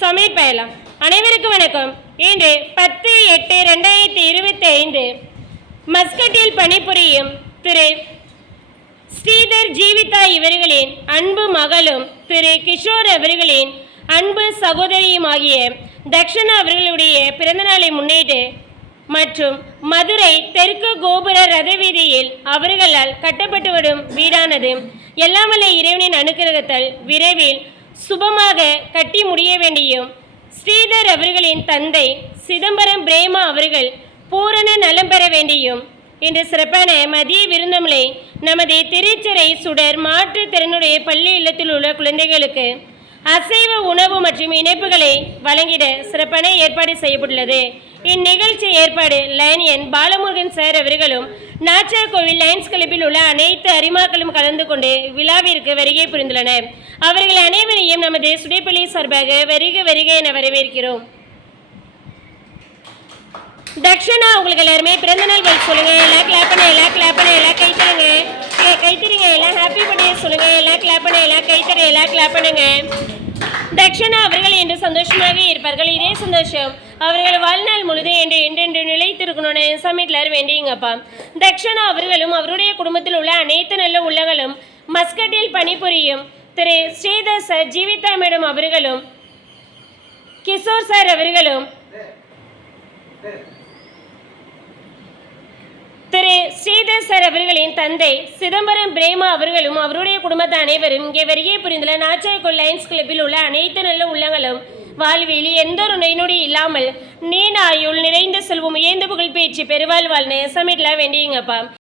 சமையல் பயலாம். அனைவருக்கும் வணக்கம். இன்று 10/8/2025 மஸ்கட்டில் பணிபுரியும் திரு ஸ்ரீதர் ஜீவிதா இவர்களின் அன்பு மகளும் திரு கிஷோர் அவர்களின் அன்பு சகோதரியுமாகிய தக்ஷணா அவர்களுடைய பிறந்தநாளை முன்னிட்டு மற்றும் மதுரை தெற்கு கோபுர ரத வீதியில் அவர்களால் கட்டப்பட்டு வரும் வீடானது எல்லாம் வல்ல இறைவனின் அனுக்கிரகத்தால் விரைவில் சுபமாக கட்டி முடிய வேண்டியும் ஸ்ரீதர் அவர்களின் தந்தை சிதம்பரம் பிரேமா அவர்கள் பூரண நலம் பெற வேண்டியும் இன்று சிறப்பான மதிய விருந்தமலை நமது திருச்சிறை சுடர் மாற்றுத்திறனுடைய பள்ளி இல்லத்தில் உள்ள குழந்தைகளுக்கு அசைவ உணவு மற்றும் இணைப்புகளை வழங்கிட சிறப்பான ஏற்பாடு செய்யப்பட்டுள்ளது. இந்நிகழ்ச்சி ஏற்பாடு லைனியன் பாலமுருகன் சார் அவர்களும் நாச்சார் கோவில் லைன்ஸ் கிளப்பில் உள்ள அனைத்து அரிமாக்களும் கலந்து கொண்டு விழாவிற்கு வருகை புரிந்துள்ளனர். அவர்கள் அனைவரையும் நமது சுடைப்பள்ளி சார்பாக வருக வருக என வரவேற்கிறோம். தக்ஷணா உங்களுக்கு எல்லாருமே பிறந்த நாள் வாழ்த்து சொல்லுங்க. எல்லாம் கிளாப் பண்ண, எல்லாம் கிளாப் பண்ண, எல்லாம் கைத்தருங்க, கைத்தறிங்க, எல்லாம் ஹாப்பி பர்த்டே சொல்லுங்க. எல்லாம் கிளாப் பண்ண, எல்லாம் கைத்தறி, எல்லாம் கிளாப் பண்ணுங்க. தக்ஷணா அவர்கள் என்று சந்தோஷமாக இருப்பார்கள். இதே சந்தோஷம் அவர்கள் வாழ்நாள் முழுது என்று நிலைத்திருக்கணும்னு சமயத்தில் வேண்டிங்கப்பா. தக்ஷணா அவர்களும் அவருடைய குடும்பத்தில் உள்ள அனைத்து நல்ல உள்ளங்களும் மஸ்கட்டில் பணிபுரியும் திரு ஸ்ரீதர் சார் ஜீவிதா மேடம் அவர்களும் கிஷோர் சார் அவர்களும் திரு ஸ்ரீதர் சார் அவர்களின் தந்தை சிதம்பரம் பிரேமா அவர்களும் அவருடைய குடும்பத்தை அனைவரும் இங்கே வருகை புரிந்துள்ள நாச்சார் லைன்ஸ் கிளப்பில் உள்ள அனைத்து நல்ல உள்ளங்களும் வாழ்வில் எந்த ஒரு நொடி இல்லாமல் நீண்ட ஆயுள் நிறைந்த செல்வம் உயர்ந்த புகழ் பேச்சு பெருவாழ் வாழ்னு சமையல வேண்டியங்கப்பா.